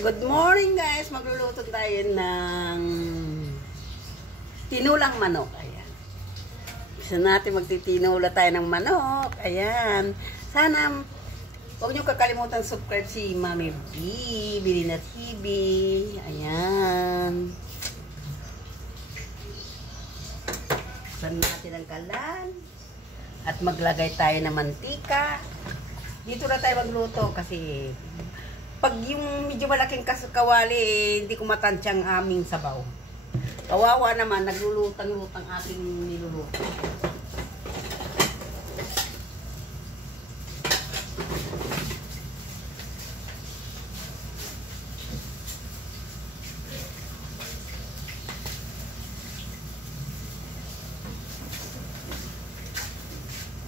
Good morning guys! Magluluto tayo ng tinulang manok. Ayan. Gusto natin magtitinula tayo ng manok. Ayan. Sana huwag nyo kakalimutan subscribe si Mami B, Bilina TV. Ayan. Buksan natin ang kalan. At maglagay tayo ng mantika. Dito na tayo magluto kasi pag yung medyo malaking kawali, hindi ko matansyang aming sabaw. Kawawa naman, naglulutang-lutang ating niluluto.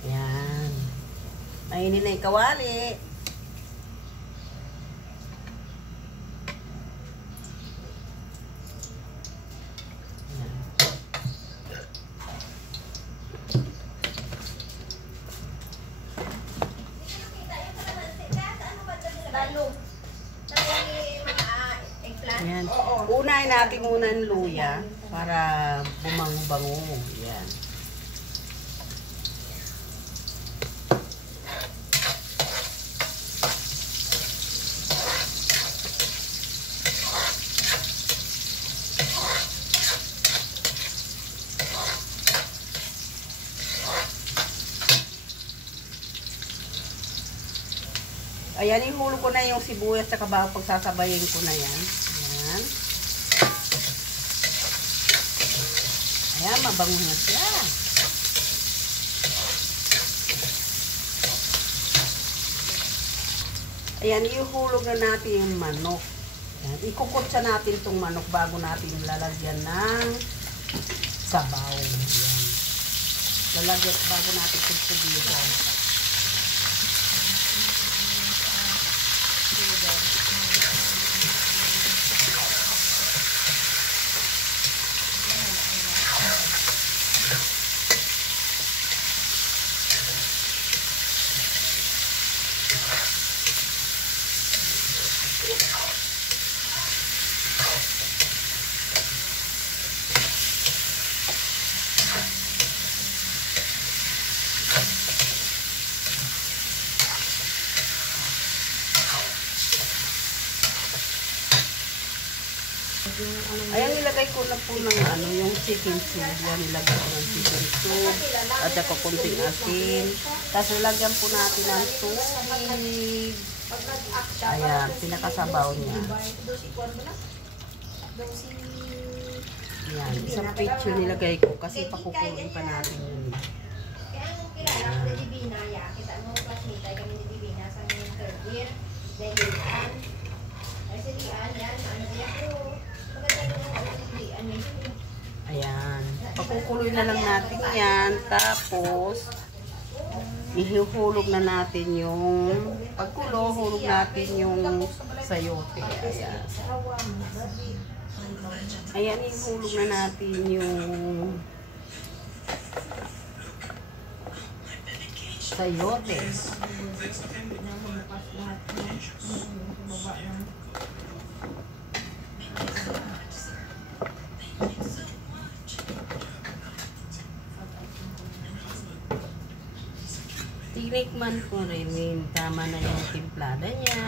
Ayan. Mainin na yung kawali. Ayan. Unahin natin muna ang luya para bumango-bango. Ayan. Ayan, ihulog ko na yung sibuyas sa bawang, pagsasabayin ko na yan. Ayan. Ayan, mabango na siya. Ayan, ihulog na natin yung manok. Ayan, ikukutsa natin itong manok bago natin lalagyan ng sabaw. Ayan. Lalagyan bago natin kutsubigan. Ayan, nilagay ko na po ng yung chicken soup. Yan, nilagay ko ng chicken soup. At saka kunting asin. Tapos nilagyan po natin ng tubig. Ayan, pinakasabaw niya. Ayan, isang pitch yung nilagay ko kasi pakukuloy pa natin yun. Ayan. Pakukuloy na lang natin yan. Tapos, ihulog na natin yung pagkulo, hulog natin yung sayote. Ayan. Ayan, ihulog na natin yung sayote. Tinikman ko rin, tama na yung timplada niya.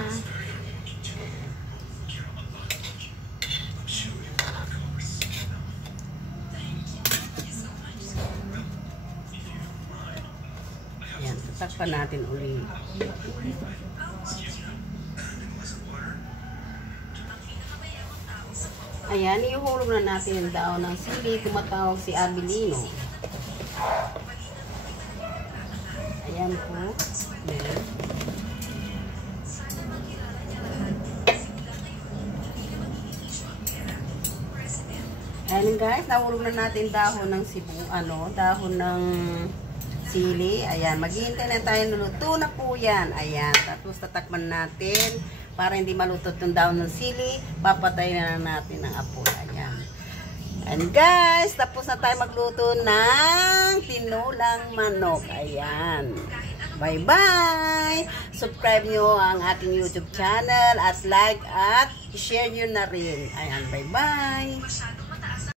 Ayan, tatakpan natin ulit. Ayan, ihulog na natin yung daon ng sili, tumatawag si Abilino. Ayan po. Ayan. Ayan guys, nahulog na natin dahon ng dahon ng sili. Ayan, maghihintay na tayo, luluto na po yan. Ayan, tapos tatakman natin para hindi maluto yung dahon ng sili. Papatay na natin ang apoy. Ayan. And guys, tapos na tayo magluto ng tinulang manok. Ayan. Bye-bye! Subscribe nyo ang ating YouTube channel at like at share nyo na rin. Ayan, bye-bye!